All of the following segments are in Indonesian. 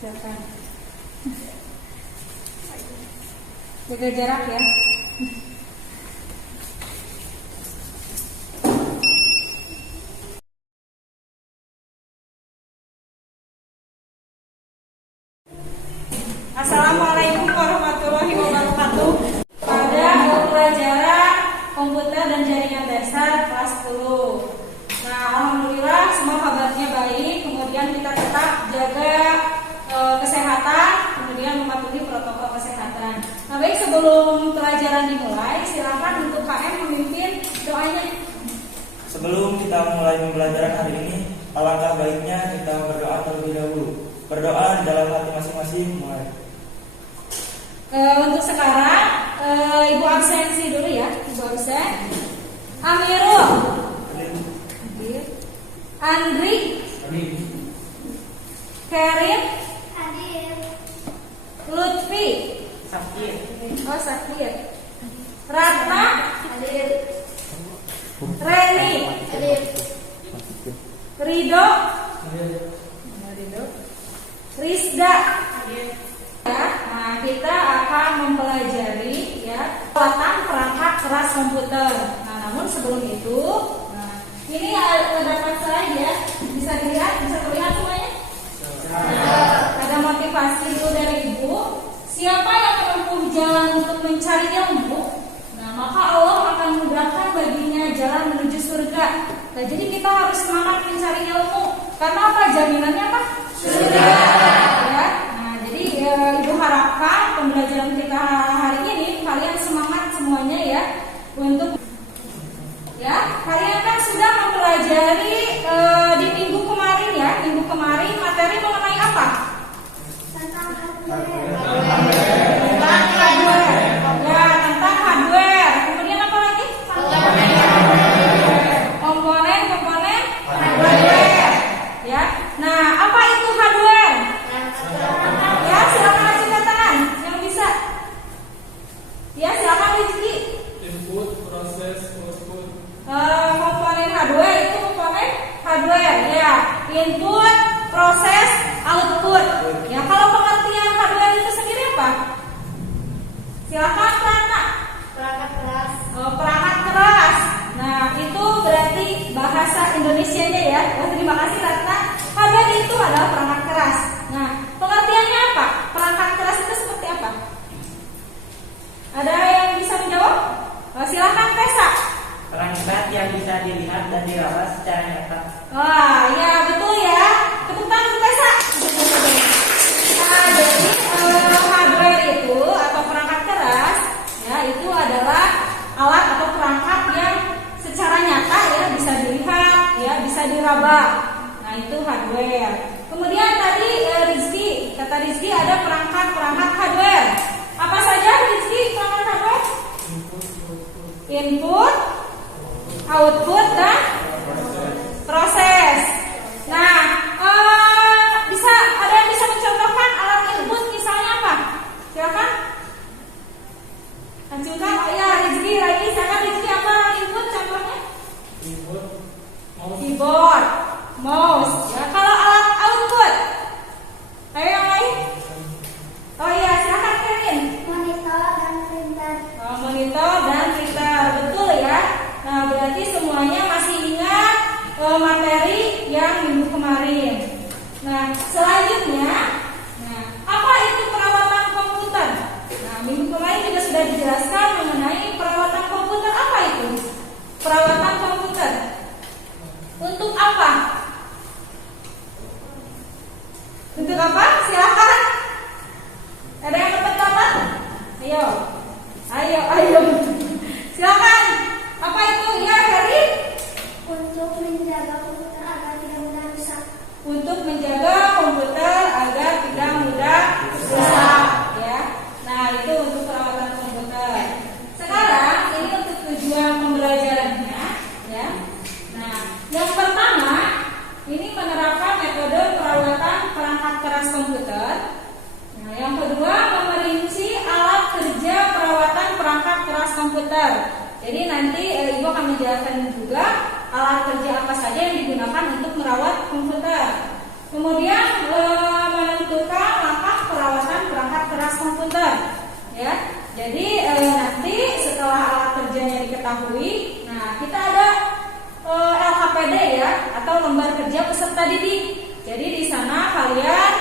Silakan. Jaga jarak ya. Assalamualaikum warahmatullahi wabarakatuh. Pada pelajaran komputer dan jaringan dasar kelas 10. Nah, alhamdulillah semua kabarnya baik. Kemudian kita tetap jaga kesehatan, kemudian mematuhi protokol kesehatan. Nah, baik, sebelum pelajaran dimulai, silakan untuk KM memimpin doanya. Sebelum kita mulai pembelajaran hari ini, alangkah baiknya kita berdoa terlebih dahulu. Berdoa dalam hati masing-masing. Mulai. Untuk sekarang, Ibu absensi dulu ya, Ibu absen. Amirul, Andri, Karim, Lutfi, oh Sakir, Ratna, Reni, Ridho, Rizda. Ya, nah kita akan mempelajari ya peralatan perangkat keras komputer. Nah, namun sebelum itu, nah, ini dapat slide ya, bisa dilihat, bisa terlihat semuanya. Ada motivasi dulu dari Ibu. Siapa yang menempuh jalan untuk mencari ilmu, nah maka Allah akan mudahkan baginya jalan menuju surga. Nah, jadi kita harus semangat mencari ilmu. Karena apa? Jaminannya apa? Surga. Ya. Ibu harapkan pembelajaran kita hari ini kalian semangat semuanya ya untuk ya kalian kan sudah mempelajari di minggu kemarin ya, minggu kemarin materi mengenai apa? Tentang hardware. Ya, tentang hardware. Kemudian apa lagi? Komponen hardware. Ya. Nah, apa itu hardware? Ya, silakan kasih tangan yang bisa. Ya, silakan Rizky. Input, proses, output. Komponen hardware itu komponen hardware ya. Input, proses, output. Ya, kalau pengertian hardware itu sendiri apa? Silakan Ratna. Perangkat keras. Perangkat keras. Nah, itu berarti bahasa Indonesianya ya. Terima kasih Ratna. Hardware itu adalah perangkat keras. Nah, pengertiannya apa? Perangkat keras itu seperti apa? Ada yang bisa menjawab? Silakan Tessa. Perangkat yang bisa dilihat dan dirawat secara nyata. Wah, ya betul ya. Tepuk tangan untuk Tessa. Nah, jadi hardware itu atau perangkat keras, ya itu adalah alat atau perangkat yang secara nyata ya bisa dilihat, ya bisa diraba. Nah, itu hardware. Kemudian tadi kata Rizky ada perangkat hardware. Apa saja Rizky perangkat hardware? Input, output, dan proses. Nah, bisa ada yang bisa mencontohkan alat input misalnya apa? Silakan. Lanjutkan. Oh ya, Rizky lagi. Silakan Rizky, apa alat input contohnya? Input, mouse. Keyboard, mouse. Ya, kalau alat output, ayo yang lain. Oh iya, silakan Kevin. Monitor dan printer. Monitor dan printer, betul ya. Nah, berarti semuanya masih ingat materi yang minggu kemarin. Nah, selanjutnya, nah, apa itu perawatan komputer? Nah, minggu kemarin juga sudah dijelaskan mengenai perawatan komputer. Apa itu? Perawatan komputer. Untuk apa? Untuk apa? Silakan. Ada yang berpendapat? Ayo. Silakan. Apa itu? Ya, Karim. Untuk menjaga komputer agar tidak mudah rusak. Untuk menjaga komputer agar tidak mudah rusak. Ya. Nah, itu untuk perawatan komputer. Sekarang ini untuk tujuan pembelajarannya. Ya. Nah, yang pertama ini menerapkan metode perawatan perangkat keras komputer. Nah, yang kedua memerinci alat kerja perawatan perangkat keras komputer. Jadi nanti Ibu akan menjelaskan juga alat kerja apa saja yang digunakan untuk merawat komputer. Kemudian menentukan langkah perawatan perangkat keras komputer. Ya, jadi nanti setelah alat kerjanya diketahui, nah kita ada LKPD ya, atau lembar kerja peserta didik. Jadi di sana kalian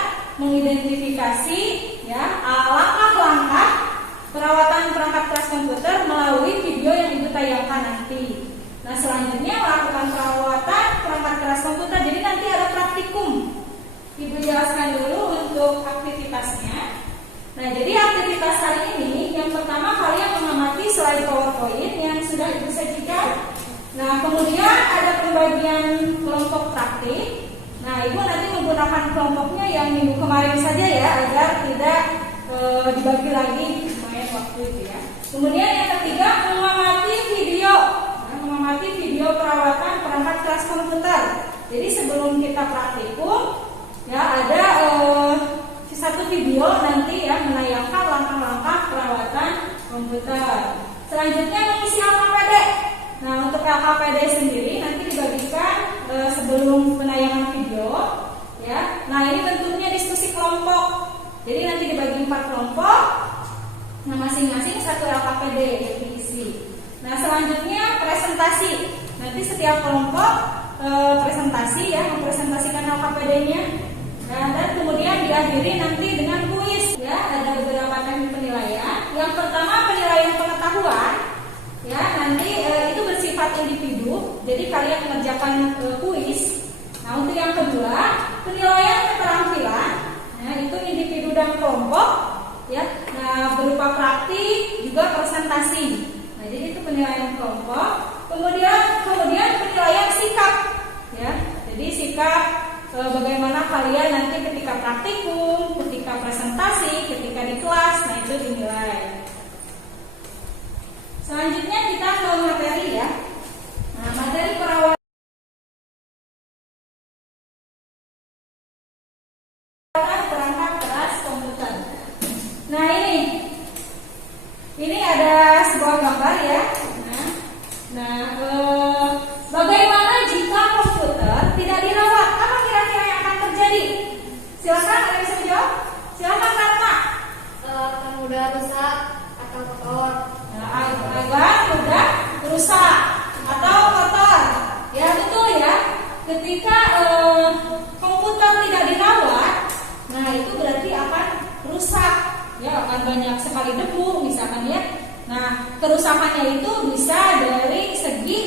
mengidentifikasi ya langkah-langkah perawatan perangkat keras komputer melalui video yang Ibu tayangkan nanti. Nah selanjutnya melakukan perawatan perangkat keras komputer. Jadi nanti ada praktikum. Ibu jelaskan dulu untuk aktivitasnya. Nah jadi aktivitas hari ini yang pertama kalian mengamati slide PowerPoint yang sudah Ibu sajikan. Nah kemudian ada pembagian kelompok praktik. Nah Ibu nanti menggunakan kelompoknya yang minggu kemarin saja ya, agar tidak dibagi lagi lumayan waktu itu ya. Kemudian yang ketiga mengamati video. Mengamati video perawatan perangkat keras komputer. Jadi sebelum kita praktikum ya ada satu video nanti ya menayangkan langkah-langkah perawatan komputer. Selanjutnya mengisi LKPD. Nah untuk LKPD sendiri nanti dibagikan sebelum penayangan video ya. Nah ini bentuknya diskusi kelompok. Jadi nanti dibagi 4 kelompok. Nah masing-masing satu LKPD yang diisi. Nah selanjutnya presentasi. Nanti setiap kelompok presentasi ya, mempresentasikan LKPD-nya. Nah, dan kemudian diakhiri nanti dengan kuis ya. Ada beberapa teknik penilaian. Yang pertama penilaian pengetahuan ya, nanti itu bersifat individu. Jadi kalian mengerjakan kuis. Nah untuk yang kedua penilaian keterampilan. Nah itu individu dan kelompok ya. Nah berupa praktik juga presentasi. Nah jadi itu penilaian kelompok. Kemudian penilaian sikap ya. Jadi sikap bagaimana kalian nanti ketika praktikum, ketika presentasi, ketika di kelas, nah itu dinilai. Selanjutnya kita ke materi ya. Nah materi perawatan perangkat keras komputer. Nah ini ada sebuah gambar ya. Bagaimana jika komputer tidak dirawat? Apa kira-kira yang akan terjadi? Silakan ada yang bisa jawab. Silakan Karna. Akan mudah rusak atau kotor. Nah, agak mudah rusak atau kotor. Ya betul ya. Ketika komputer tidak dirawat, nah itu berarti akan rusak. Ya akan banyak sekali debu misalkan ya. Nah kerusakannya itu bisa dari segi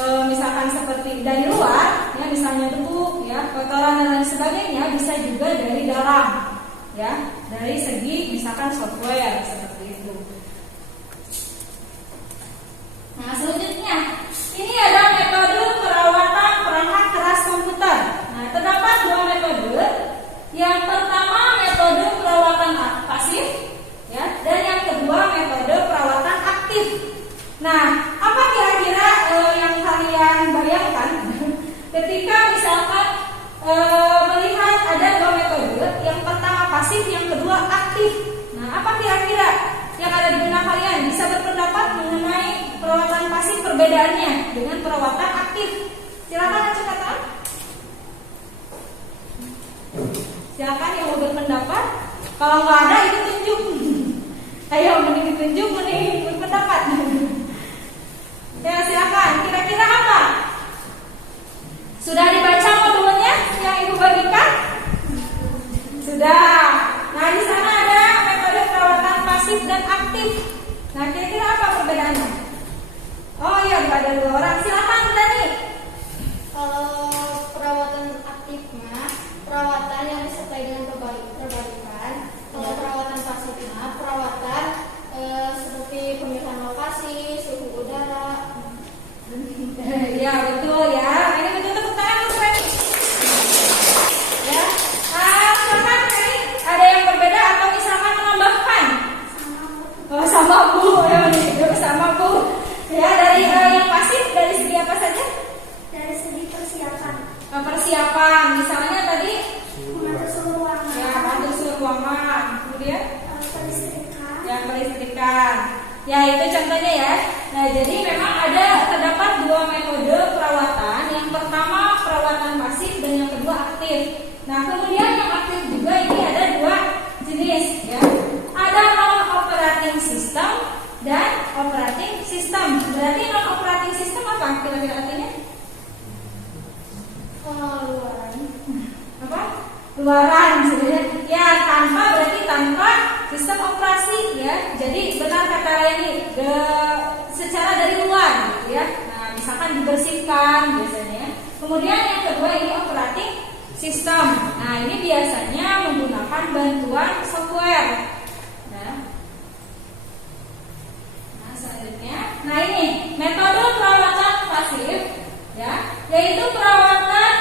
misalkan seperti dari luar ya, misalnya debu ya, kotoran dan lain sebagainya, bisa juga dari dalam ya, dari segi misalkan software seperti itu. Nah selanjutnya ini ada metode perawatan perangkat keras komputer. Nah terdapat 2 metode. Yang pertama metode perawatan pasif ya, dan yang kedua metode perawatan aktif. Nah apa kira-kira yang kalian bayangkan ketika misalkan melihat ada 2 metode, yang pertama pasif, yang kedua aktif. Nah apa kira-kira yang ada di benak kalian? Bisa berpendapat mengenai perawatan pasif, perbedaannya dengan perawatan aktif. Silakan acung kata. Silakan yang mau berpendapat. Kalau nggak ada itu tunjuk. Ayo mending ditunjuk, mending berpendapat. Ya silakan. Kira-kira apa? Sudah dibaca modulnya yang Ibu bagikan? Sudah. Nah di sana ada metode perawatan pasif dan aktif. Nah kira-kira apa perbedaannya? Oh iya, ada 2 orang. Silakan Dani. Kalau perawatan aktifnya, perawatan yang disertai dengan perbaikan. Kalau perawatan pasifnya, perawatan seperti pemilihan lokasi, suhu udara. Ya betul ya. Ini betul tepuk tangan untuk Reni. Ya. Silakan Reni. Ada yang berbeda atau misalkan menambahkan? Oh sama Bu. Ya sama Bu. Ya dari yang pasif dari segi apa saja? Dari segi persiapan. Persiapan. Misalnya tadi Mengatur suhu ruangan. ya mengatur suhu ruangan. Kemudian Kelistrikan. yang kelistrikan. Ya itu contohnya ya. Nah jadi memang terdapat 2 metode perawatan. Yang pertama perawatan pasif dan yang kedua aktif. Nah kira-kira artinya? Luaran. Apa? Luaran sebenarnya. Ya, tanpa berarti tanpa sistem operasi ya. Jadi benar kata Reni, secara dari luar gitu ya. Nah, misalkan dibersihkan biasanya. Kemudian yang kedua ini operating system. Nah, ini biasanya menggunakan bantuan software. Selanjutnya, nah ini metode perawatan pasif ya, yaitu perawatan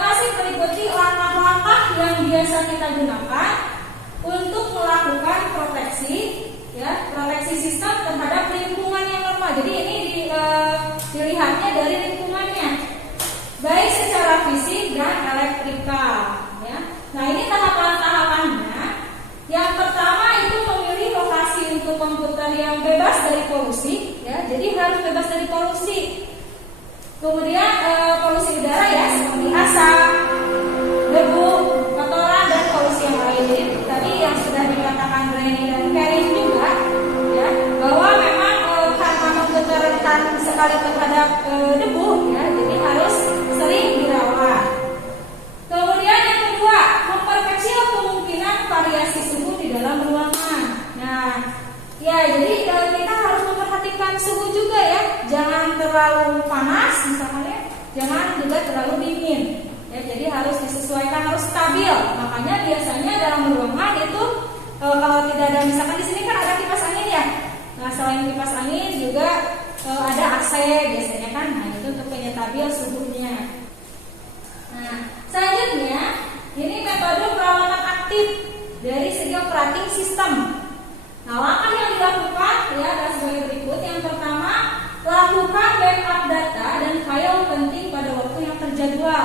pasif meliputi langkah-langkah yang biasa kita gunakan untuk melakukan proteksi ya, proteksi sistem terhadap lingkungan yang lemah. Jadi ini dilihatnya dari lingkungannya, baik secara fisik dan elektrikal ya. Nah, ini tahapan-tahapannya. Yang pertama itu memilih lokasi untuk komputer yang bebas dari polusi ya. Jadi harus bebas dari polusi. Kemudian polusi udara ya, seperti asap, debu, kotoran dan polusi yang lain. Jadi tadi yang sudah dikatakan Reni dan Karin juga ya, bahwa memang karena komputer rentan sekali terhadap debu ya, jadi harus sering dirawat. Kemudian yang kedua, memperkecil kemungkinan variasi suhu di dalam ruangan. Nah, ya jadi kita harus memperhatikan suhu juga ya. Jangan terlalu panas misalnya, jangan juga terlalu dingin. Ya, jadi harus disesuaikan, harus stabil. Makanya biasanya dalam ruangan itu kalau tidak ada, misalkan di sini kan ada kipas angin ya. Nah, selain kipas angin juga ada AC biasanya kan. Nah, itu untuk stabil suhunya. Nah, selanjutnya ini metode perawatan aktif dari segi operating system. Nah, langkah yang dilakukan ya adalah sebagai berikut. Yang pertama, lakukan backup data dan file penting pada waktu yang terjadwal.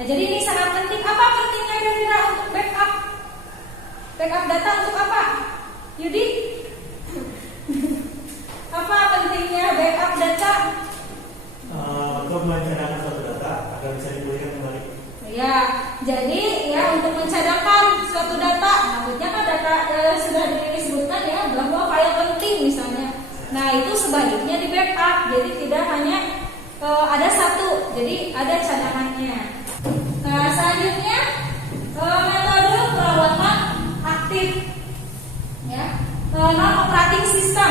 Nah, jadi ini sangat penting. Apa pentingnya kira-kira untuk backup? Backup data untuk apa? Yudi? Apa pentingnya backup data? Untuk mencatatkan suatu data agar bisa dipulihkan kembali. Ya, jadi ya untuk mencadangkan suatu data, maksudnya kan data sudah disebutkan ya bahwa file penting misalnya. Nah, itu sebaiknya di backup. Jadi tidak hanya ada satu, jadi ada cadangannya. Nah, selanjutnya metode perawatan aktif ya, non operating system.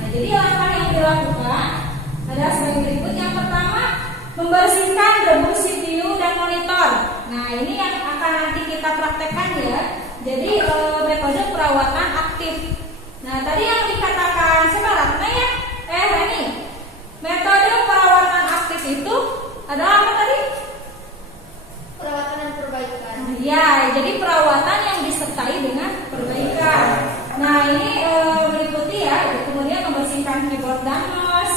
Nah, jadi langkah yang dilakukan ada sebagai berikut. Yang pertama, membersihkan debu CPU dan monitor. Nah, ini yang akan nanti kita praktekkan ya. Jadi metode perawatan aktif. Nah, tadi yang dikatakan siapa Ratna ya? Reni. Metode perawatan aktif itu adalah apa tadi? Perawatan dan perbaikan. Ya, jadi perawatan yang disertai dengan perbaikan. Nah, ini meliputi ya, kemudian membersihkan keyboard dan mouse,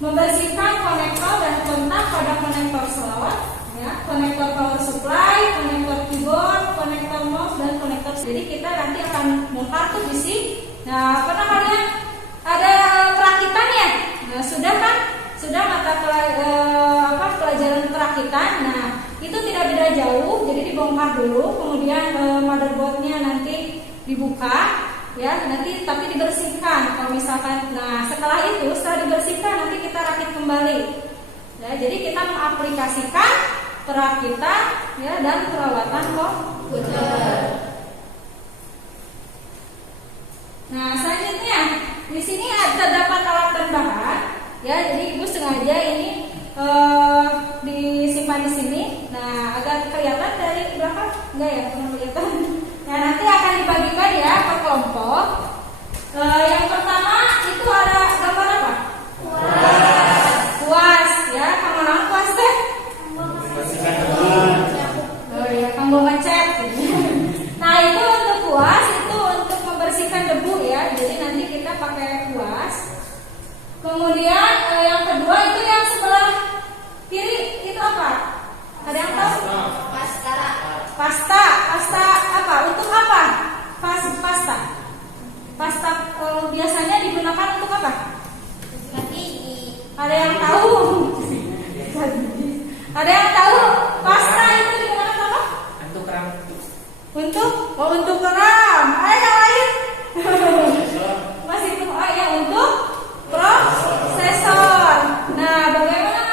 membersihkan konektor dan kontak pada konektor selawat, ya, konektor power supply, konektor keyboard, konektor mouse dan konektor. Jadi kita nanti akan bongkar tuh isi. Nah, pernah kalian ada perakitan ya? Nah, sudah kan? Sudah mata pelajaran perakitan. Nah, itu tidak beda jauh. Jadi dibongkar dulu, kemudian motherboardnya nanti dibuka. Ya, nanti tapi dibersihkan. Kalau misalkan, nah setelah dibersihkan nanti kita rakit kembali. Ya, jadi kita mengaplikasikan perakitan ya dan perawatan komputer. Nah, selanjutnya di sini terdapat alat dan bahan. Ya, jadi ibu sengaja ini disimpan di sini. Nah, agak kelihatan dari belakang, enggak ya, kurang kelihatan. Nah, nanti akan dibagikan ya ke kelompok. Yang pertama itu ada gambar apa? Kuas ya, kamu kuas deh. Oh ya, kamu ngecat. Nah, itu untuk kuas, itu untuk membersihkan debu ya. Jadi nanti kita pakai kuas. Kemudian yang kedua itu yang sebelah kiri itu apa? Ada yang tahu? Pasta apa? Untuk apa? Pasta biasanya digunakan untuk apa? Ada yang tahu? Ada yang tahu? Pasta itu digunakan apa? Untuk keram. Untuk keram. Ada yang lain? Masih itu ya untuk prosesor. Nah, bagaimana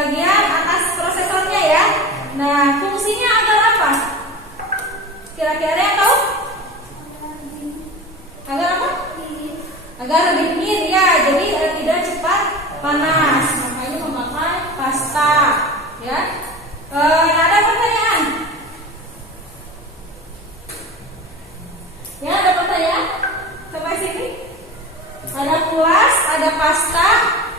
bagian atas prosesornya ya. Nah, fungsinya agar apa? Kira-kira ada yang tahu? Agar apa? Agar dingin ya, jadi tidak cepat panas. Makanya memakai pasta ya. Ada pertanyaan? Ya, ada pertanyaan? Sampai sini? Ada kuas, ada pasta,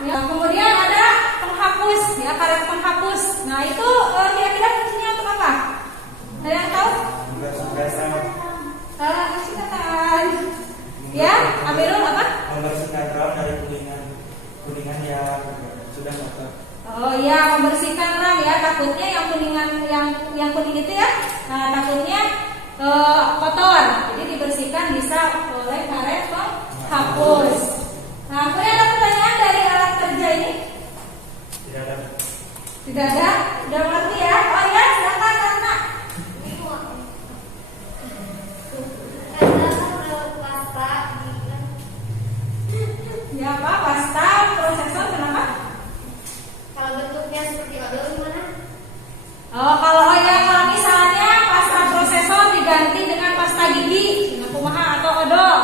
ya, kemudian ada penghapus, ya, karet penghapus. Nah, itu kira-kira fungsinya untuk apa? Ada yang tahu? Silakan. Ya, Amirul apa? Membersihkan ram dari kuningan yang sudah kotor. Oh iya, membersihkan ram ya. Takutnya yang kuningan yang kuning itu ya. Nah, takutnya kotor. Jadi dibersihkan bisa oleh karet penghapus. Nah, kemudian ada pertanyaan dari alat kerja ini? Tidak ada. Tidak ada? Sudah mengerti ya? Oh ya, silakan Karna. Ya apa? Pasta prosesor kenapa? Kalau bentuknya seperti odol gimana? Kalau misalnya pasta prosesor diganti dengan pasta gigi, dengan kumaha atau odol.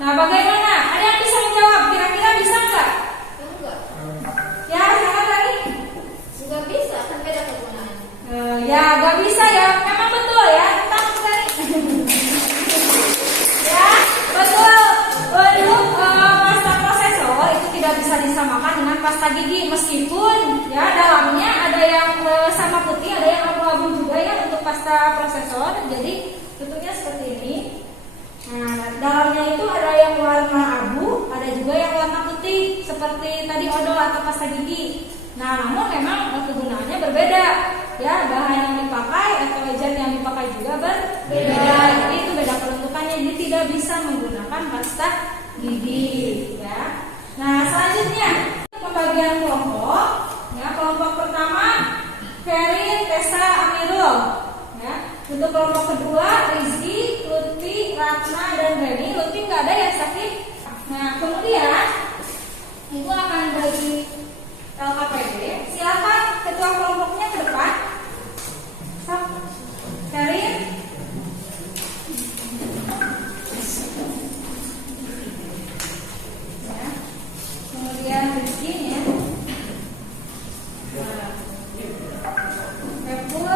Nah, bagaimana? Ada yang bisa menjawab? Kira-kira bisa nggak? Enggak. Ya, silakan lagi. Enggak bisa, kan beda kegunaan. Ya, nggak bisa ya. Memang betul ya. Tentang sekali. Ya, betul. Untuk pasta prosesor itu tidak bisa disamakan dengan pasta gigi, meskipun ya dalamnya ada yang sama putih, ada yang abu-abu juga ya untuk pasta prosesor. Jadi bentuknya seperti ini. Nah, dalamnya itu ada yang warna abu, ada juga yang warna putih seperti tadi odol atau pasta gigi. Nah, namun memang kegunaannya berbeda. Ya, bahan yang dipakai atau wajan yang dipakai juga berbeda. Jadi itu beda peruntukannya. Jadi tidak bisa menggunakan pasta gigi. Ya. Nah, selanjutnya pembagian kelompok. Ya, kelompok pertama Ferry, Tessa, Amirul. Ya. Untuk kelompok kedua Rizky, Lutfi, Ratna, dan Reni. Lutfi nggak ada yang sakit. Nah, kemudian ibu akan bagi LKPD. Silakan ketua kelompoknya ke depan. Ferry. Ya. Kemudian Rizky ya. Epul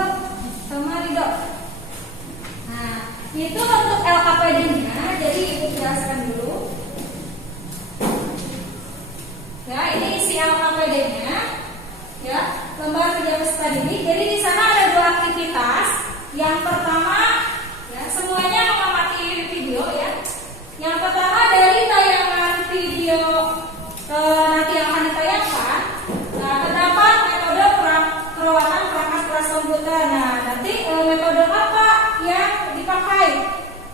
sama Ridho. Nah, itu untuk LKPD-nya. Jadi ibu jelaskan dulu. Ya, ini isi LKPD-nya. Ya, lembar kerja peserta didik. Jadi di sana ada 2 aktivitas. Yang pertama, ya, semuanya mengamati video ya. Yang pertama dari tayangan video nanti yang akan ditayangkan. Nah, terdapat metode perawatan perangkat kelas komputer. Nah, nanti metode apa yang dipakai?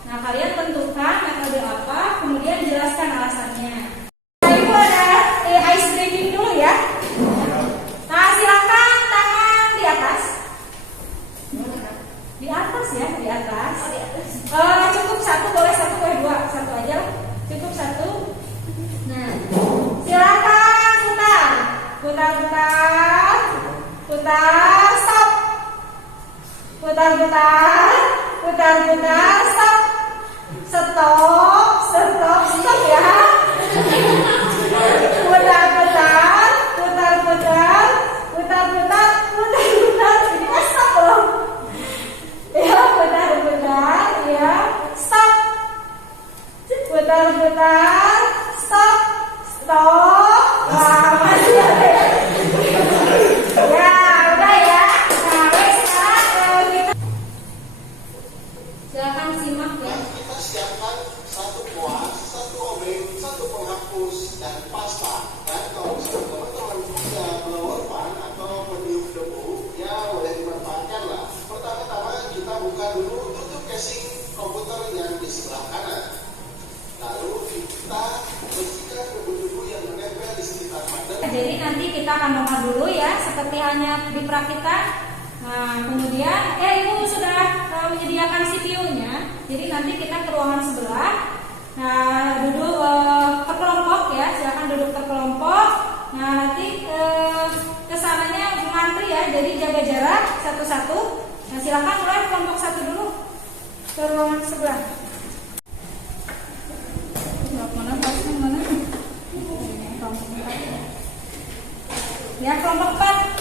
Nah, kalian tentukan metode apa, kemudian jelaskan alasannya. Nah, ibu ada ice breaking dulu ya. Nah, silakan tangan di atas. Di atas ya, di atas. Cukup 1, boleh 1, boleh 2, 1 aja. Cukup 1. Nah, silakan putar, stop. Putar, stop. Stop ya. Putar. Ini kan stop loh. Ya, putar, ya. Stop. Putar, stop. Wah, masih ada ya. Ya, udah ya. Nah, baik, sekarang kita silakan simak ya. Kita siapkan 1 kuas, 1 obeng, 1 penghapus, dan pasta. Dan kalau misalnya teman-teman punya blower pan atau peniup debu, ya boleh dimanfaatkan lah. Pertama-tama kita buka dulu, tutup casing komputer yang di sebelah kanan. Lalu kita bersihkan debu-debu yang menempel di sekitar pada. Jadi nanti kita akan bongkar dulu ya, seperti hanya di praktikan. Nah, kemudian ibu sudah menyediakan CPU-nya. Jadi nanti kita ke ruangan sebelah. Nah, duduk terkelompok ya, silakan duduk terkelompok. Nah, nanti kesananya silakan mulai kelompok 1 dulu ke ruangan sebelah. Mana kelasnya mana? Kelompok 4. Ya, kelompok 4.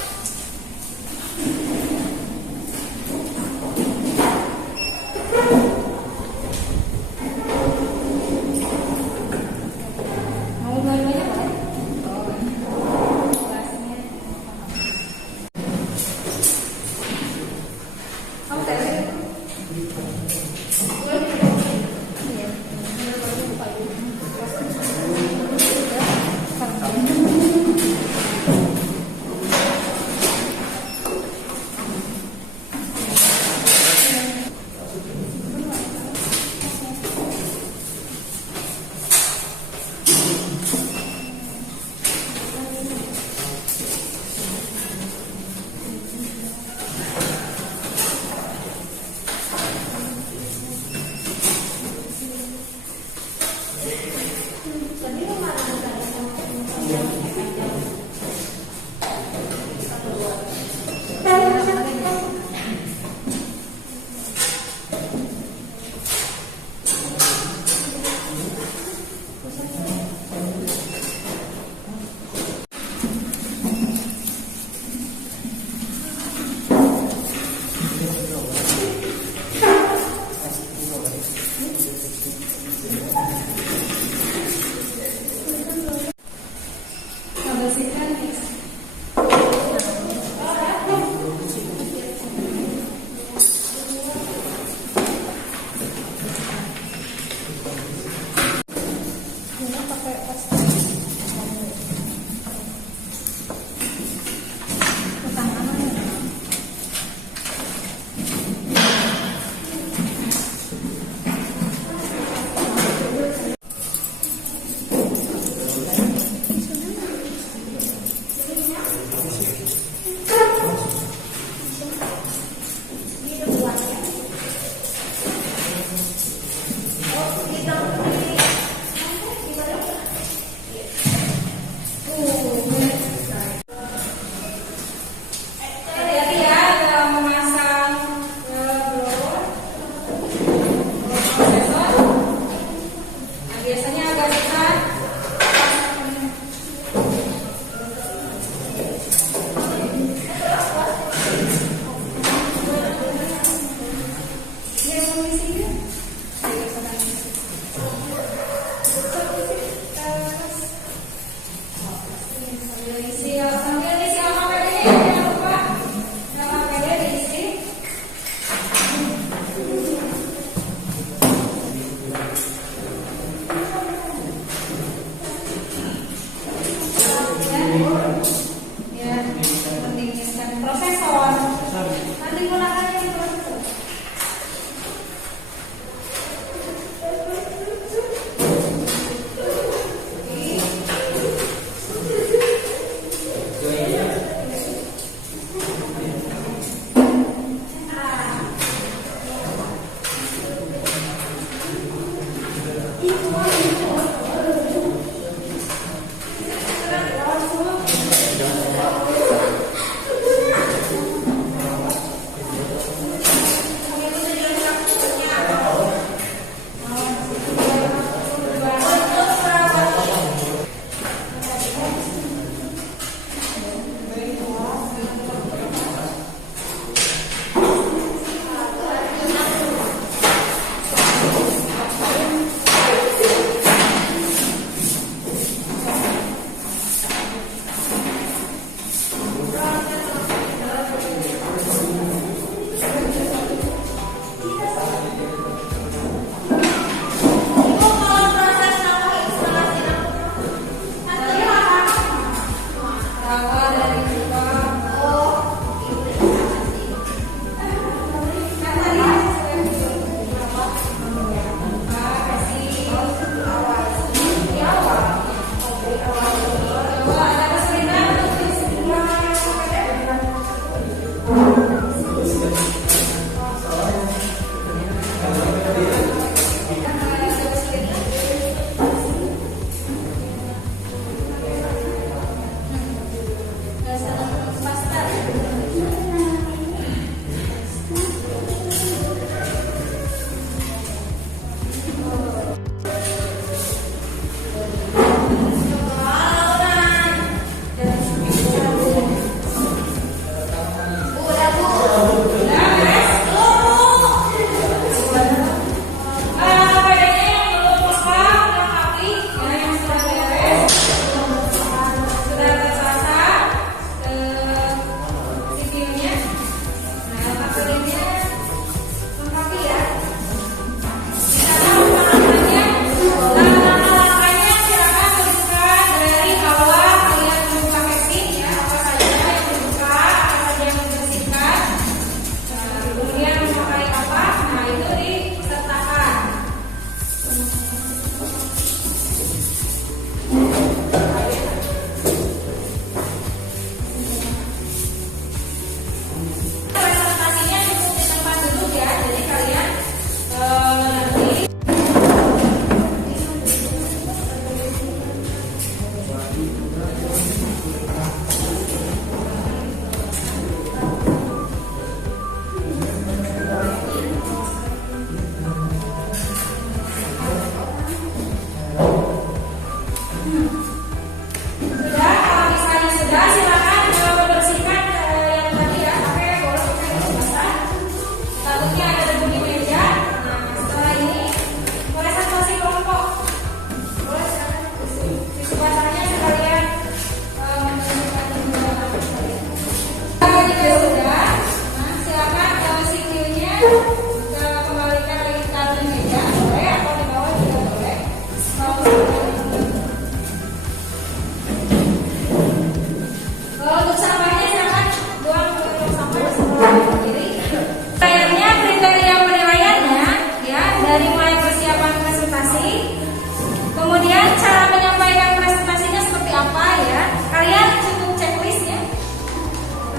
Kemudian cara menyampaikan presentasinya seperti apa ya? Kalian cukup checklist ya.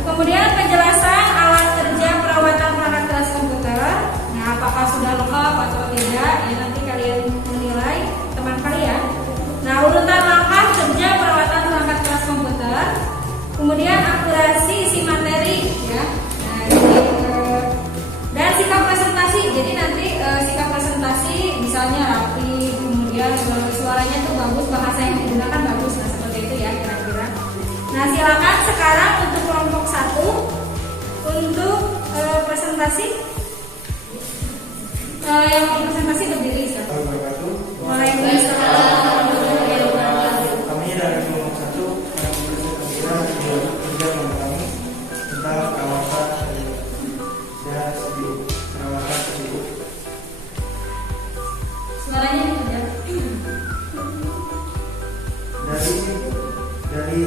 Kemudian penjelasan alat kerja perawatan perangkat keras komputer. Nah, apakah sudah lengkap atau tidak? Ya nanti kalian menilai teman kalian. Nah, urutan langkah kerja perawatan perangkat keras komputer. Kemudian akurasi isi materi ya. Nah, jadi, dan sikap presentasi. Jadi nanti sikap presentasi misalnya rapi, kemudian suaranya tuh bagus, bahasa yang digunakan bagus. Nah, seperti itu ya kira-kira. Nah, silakan sekarang untuk kelompok 1 untuk presentasi. Yang mau presentasi berdiri. Waalaikumsalam. Kami dari kelompok 1 yang berpresentasikan kerja kami tentang perawatan dan perawatan CPU. Suaranya tidak. Dari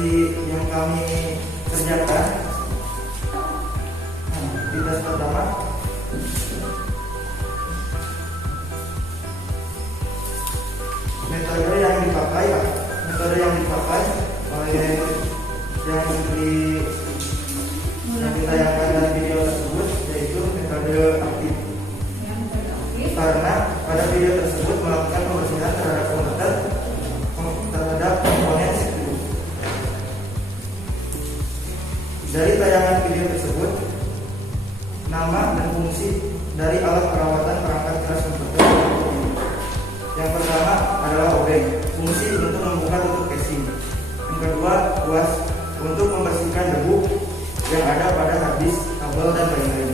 yang kami kerjakan, aktivitas pertama metode yang dipakai oleh yang ditayangkan dalam video tersebut yaitu metode aktif. Karena pada video tersebut melakukan pembersihan terhadap komputer terhadap komponen CPU. Dari tayangan video tersebut, nama dan fungsi dari alat perawatan perangkat keras komputer. Yang pertama adalah obeng, fungsi untuk membuka tutup casing. Yang kedua, kuas untuk membersihkan debu yang ada pada harddisk, kabel dan lain-lain.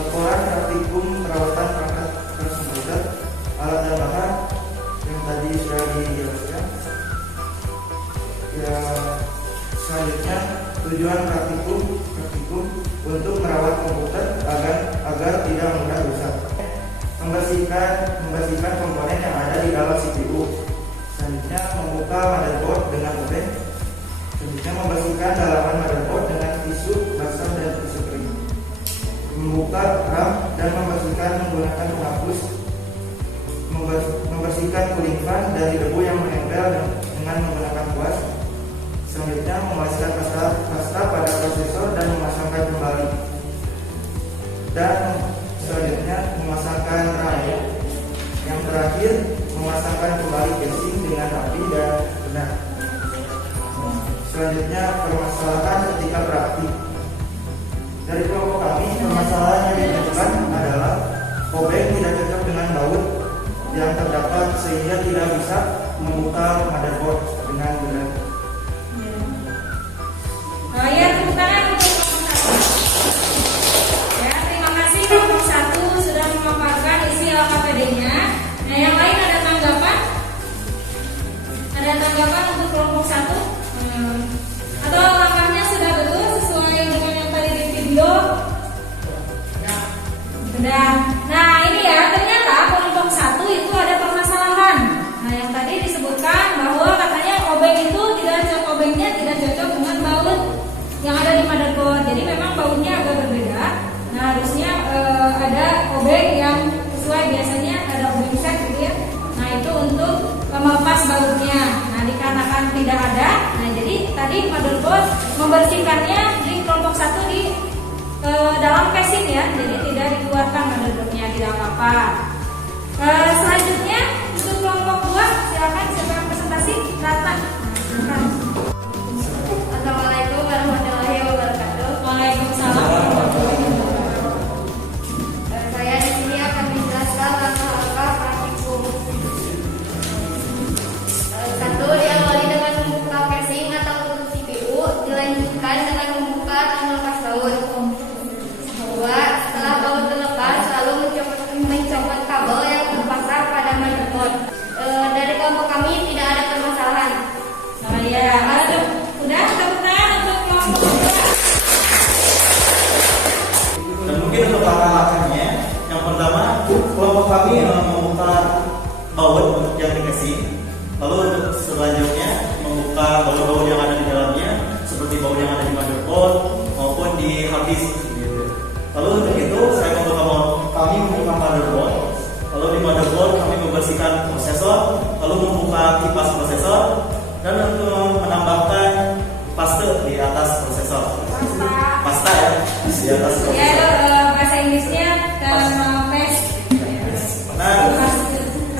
Laporan praktikum perawatan perangkat keras komputer, alat dan bahan yang tadi sudah dijelaskan. Ya, selanjutnya tujuan praktikum untuk merawat komputer agar tidak mudah rusak. Membersihkan komponen yang ada di dalam CPU. Selanjutnya membuka motherboard dengan obeng. Selanjutnya membersihkan dalaman motherboard dengan tisu basah dan tisu kering. Membuka RAM dan membersihkan menggunakan penghapus. Membersihkan cooling fan dari debu yang menempel dengan menggunakan kuas. Selanjutnya memasang pasta pada prosesor dan memasangkan kembali. Dan selanjutnya memasangkan RAM. Yang terakhir memasangkan kembali casing dengan rapi dan benar. Selanjutnya permasalahan ketika praktik. Dari kelompok kami, permasalahan yang ditemukan adalah obeng tidak cocok dengan baut yang terdapat sehingga tidak bisa membuka motherboard dengan benar. Ya, tepuk tangan untuk kelompok 1. Ya, terima kasih kelompok 1 sudah memaparkan isi LKPD-nya. Nah, yang lain ada tanggapan? Ada tanggapan untuk kelompok 1? Atau langkahnya sudah betul sesuai dengan yang tadi di video? Benar. Nah, ini ya, ternyata kelompok 1 itu ada permasalahan. Nah, yang tadi disebutkan bahwa katanya obengnya tidak cocok dengan baut yang ada di motherboard. Jadi memang bautnya agak berbeda. Nah, harusnya ada obeng yang sesuai, biasanya ada obeng set gitu ya. Nah, itu untuk melepas bautnya. Nah, dikarenakan tidak ada, nah jadi tadi motherboard membersihkannya di kelompok 1 di dalam casing ya. Jadi tidak dikeluarkan motherboardnya, tidak apa-apa. Selanjutnya untuk kelompok 2, silakan siapa yang presentasi? Ratna. Silakan. Assalamualaikum warahmatullahi wabarakatuh. Waalaikumsalam warahmatullahi wabarakatuh. Saya di sini akan menjelaskan langkah-langkah praktikum. 1. Diawali dengan membuka casing atau tutup CPU, dilanjutkan dengan membuka dan melepas baut. 2. Setelah baut terlepas, lalu mencopot kabel yang terpasang pada motherboard. Dari kelompok kami tidak ada permasalahan. Nah, ya, udah tepuk tangan untuk kelompok 2. Dan mungkin untuk langkah-langkahnya, yang pertama kelompok kami membuka baut untuk yang di casing. Lalu untuk selanjutnya membuka baut-baut yang ada di dalamnya, seperti baut yang ada di motherboard maupun di harddisk. Lalu untuk itu kami membuka motherboard. Lalu di motherboard kami membersihkan prosesor, lalu membuka kipas prosesor, dan untuk menambahkan paste di atas prosesor. Pasta ya, di atas prosesor. Ya, bahasa Inggrisnya paste. Nah,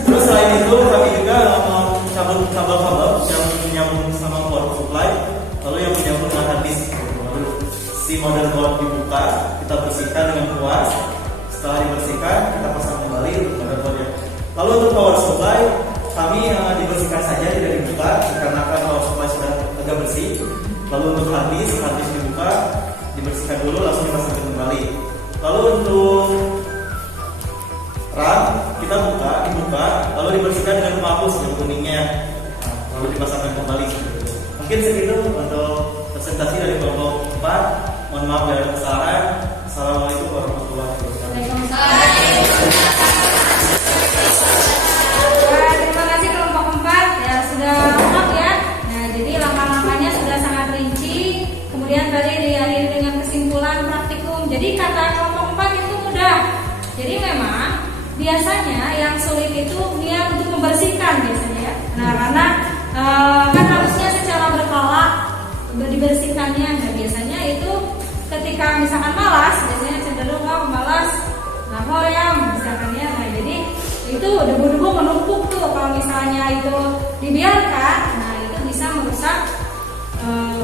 terus selain itu kami juga cabut kabel-kabel yang menyambung sama power supply, lalu yang menyambung dengan hard disk. Lalu si motherboard dibuka, kita bersihkan dengan puas. Setelah dibersihkan, kita pasang kembali untuk motherboardnya. Lalu untuk power supply, kami dibersihkan saja, tidak dibuka karena power supply sudah agak bersih. Lalu untuk hard disk dibuka, dibersihkan dulu, langsung dipasangkan kembali. Lalu untuk RAM kita dibuka, lalu dibersihkan dengan penghapus yang kuningnya, lalu dipasangkan kembali. Mungkin segitu untuk presentasi dari kelompok 4. Mohon maaf dari kesalahan. Assalamualaikum warahmatullahi wabarakatuh. Terima kasih kelompok 4 ya, sudah lengkap ya. Nah, jadi langkah-langkahnya sudah sangat rinci. Kemudian tadi diakhiri dengan kesimpulan praktikum. Jadi kata kelompok 4 itu mudah. Jadi memang biasanya yang sulit itu dia untuk membersihkan biasanya ya. Nah, karena kan harusnya secara berkala dibersihkannya. Nah, biasanya itu ketika misalkan malas, biasanya cenderung malas, nah ya misalkan ya. Nah, jadi itu debu-debu menumpuk tuh. Kalau misalnya itu dibiarkan, nah itu bisa merusak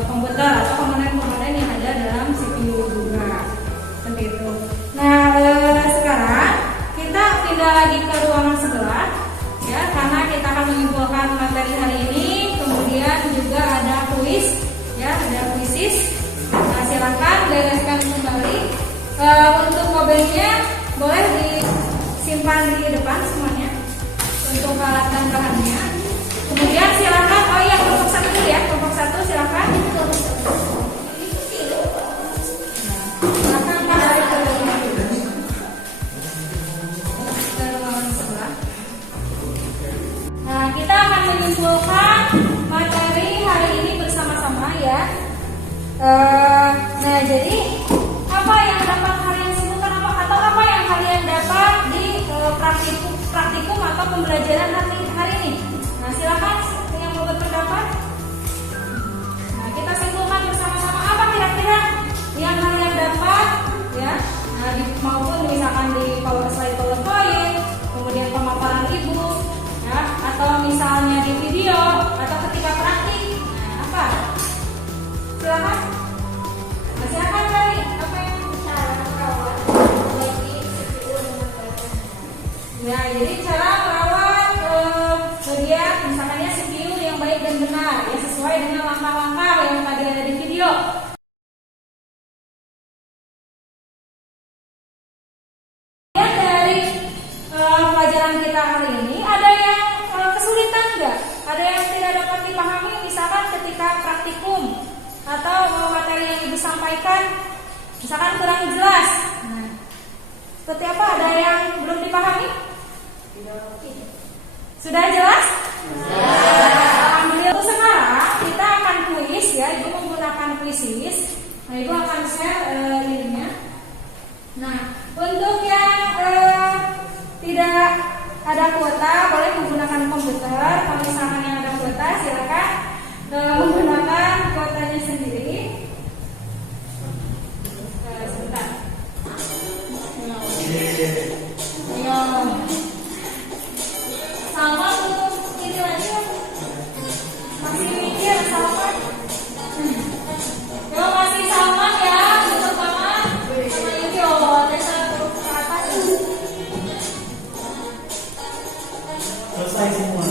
komputer atau komponen-komponen yang ada dalam CPU juga. Seperti itu. Nah, sekarang kita pindah lagi ke ruangan sebelah ya, karena kita akan menyimpulkan materi hari ini. Kemudian juga ada kuis ya, ada kuisis. Nah, silakan bereskan kembali. Untuk mobilnya boleh disimpan di depan semuanya untuk alat dan bahannya. Kemudian silakan, oh iya, kelompok 1 dulu ya, kelompok 1 silakan. Silakan Pak dari ruangan sebelah. Nah, kita akan menyimpulkan materi hari ini bersama-sama ya. Nah, jadi apa yang dapat kalian simpulkan atau apa yang kalian dapat di praktikum atau pembelajaran hari ini? Nah, silakan yang mau berpendapat. Nah, kita simpulkan bersama-sama apa kira-kira yang kalian dapat ya. Nah, maupun misalkan di PowerPoint, kemudian pemaparan ibu ya, atau misalnya di video atau ketika praktik. Nah, apa? Silakan. Nah, silakan kali. Apa yang cara merawat CPU dengan baik? Ya, jadi cara merawat bagian misalnya CPU yang baik dan benar ya, sesuai dengan langkah-langkah yang tadi ada di video. Ya, dari pelajaran kita hari ini ada yang kesulitan nggak? Ada yang tidak dapat dipahami misalkan ketika praktikum atau materi yang ibu sampaikan misalkan kurang jelas. Nah, seperti apa? Ada yang belum dipahami? Sudah jelas? Alhamdulillah. Sekarang kita akan kuis ya. Ibu menggunakan kuisis. Nah, ibu akan share ininya. Nah, untuk yang tidak ada kuota boleh menggunakan komputer. Kalau misalkan yang ada kuota silakan menggunakan kuotanya sendiri. Sebentar. Ayo. Sama untuk ini lagi. Masih mikir sama. Yo, masih sama ya untuk sama ini tes ke atas. Selesai semua.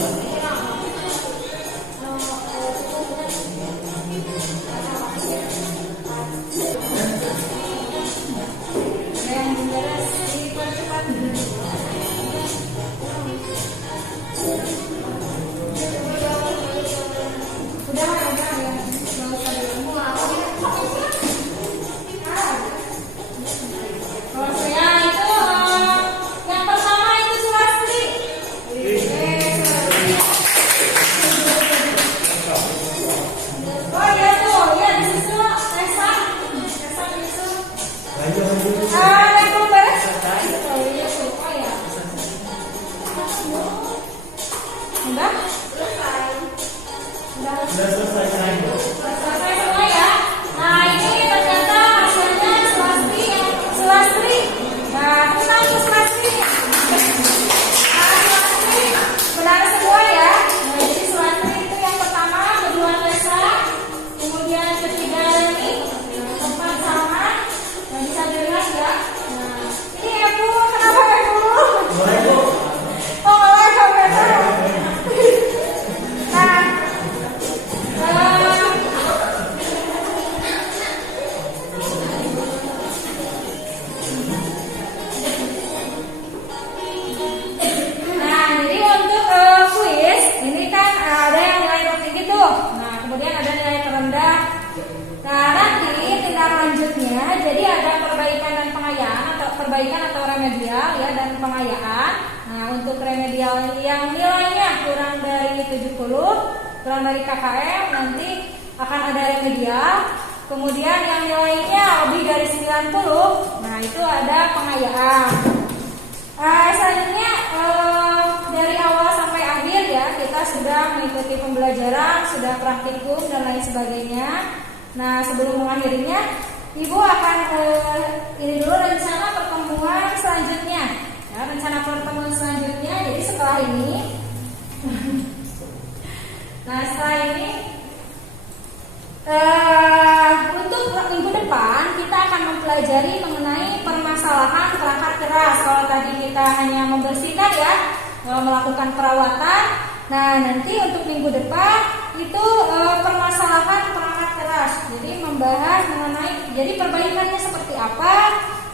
Yang beres dipercepat. Udah ya. Nggak usah diulang. Kalau saya itu yang pertama itu Sulastri. Sudah? Sudah selesai kan? Selesai semua ya. Nah ini ternyata hasilnya Sulastri. Nah kenal Sulastri. Nah Sulastri benar semua ya. Nah jadi Sulastri itu yang pertama kedua lesa, kemudian ketiga ini tempat sama. Nah bisa dilihat ya. Nah ini Ibu kenapa Ibu? Boleh Bu. Oh boleh sampai tahu. Nah. Nah, jadi untuk kuis ini kan ada yang nilai tertinggi tuh. Nah, kemudian ada nilai terendah. Nah, nanti tindak lanjutnya jadi ada perbaikan dan pengayaan atau perbaikan atau remedial ya dan pengayaan. Nah, untuk remedial yang nilainya kurang dari 70, kurang dari KKM nanti akan ada remedial. Kemudian yang nilainya lebih dari 90, nah itu ada pengayaan. Selanjutnya dari awal sampai akhir ya kita sudah mengikuti pembelajaran, sudah praktikum dan lain sebagainya. Nah sebelum mengakhirinya, Ibu akan ini dulu rencana pertemuan selanjutnya. Ya, rencana pertemuan selanjutnya. Jadi setelah ini, nah setelah ini untuk minggu depan kita akan mempelajari mengenai permasalahan perangkat keras. Kalau tadi kita hanya membersihkan ya, melakukan perawatan. Nah nanti untuk minggu depan itu permasalahan perangkat keras. Jadi membahas mengenai jadi perbaikannya seperti apa,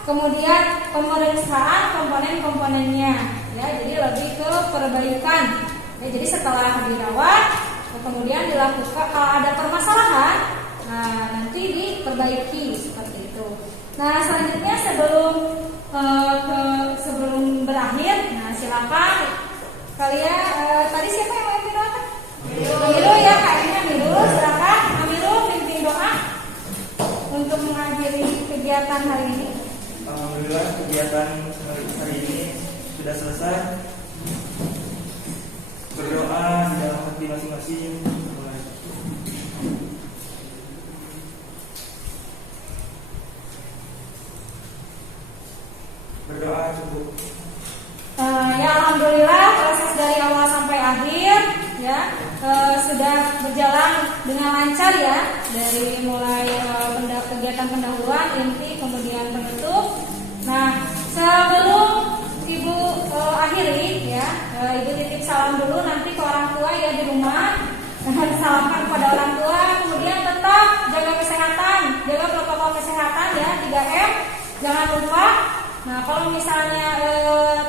kemudian pemeriksaan komponen-komponennya. Ya jadi lebih ke perbaikan. Ya, jadi setelah dirawat, kemudian dilakukan kalau ada permasalahan, nah nanti diperbaiki seperti itu. Nah selanjutnya sebelum berakhir, nah silakan kalian tadi siapa yang mau pimpin doa? Amiru ya kayaknya Amiru, silakan Amiru pimpin doa untuk mengakhiri kegiatan hari ini. Alhamdulillah kegiatan hari ini sudah selesai. Berdoa di dalam hati masing-masing. Berdoa cukup. Ya alhamdulillah proses dari awal sampai akhir ya sudah berjalan dengan lancar ya, dari mulai kegiatan pendahuluan, inti, kemudian penutup. Nah sebelum Ibu akhiri ya, Ibu titip salam dulu nanti ke orang tua ya di rumah. Salamkan kepada orang tua, kemudian tetap jaga kesehatan, jaga protokol kesehatan ya 3M, jangan lupa. Nah kalau misalnya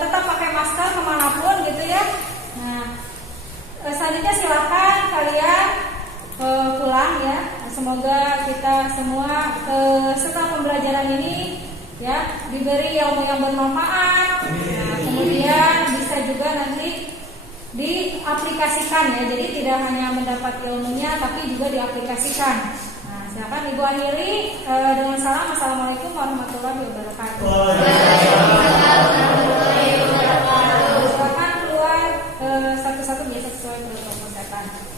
tetap pakai masker kemanapun gitu ya. Nah selanjutnya silakan kalian pulang ya. Semoga kita semua setelah pembelajaran ini ya diberi ilmu yang bermanfaat. Nah, kemudian bisa juga nanti diaplikasikan ya. Jadi tidak hanya mendapat ilmunya tapi juga diaplikasikan. Nah, silakan Ibu akhiri dengan salam. Assalamualaikum warahmatullahi wabarakatuh. Silakan keluar satu-satu biasa sesuai protokol kesehatan.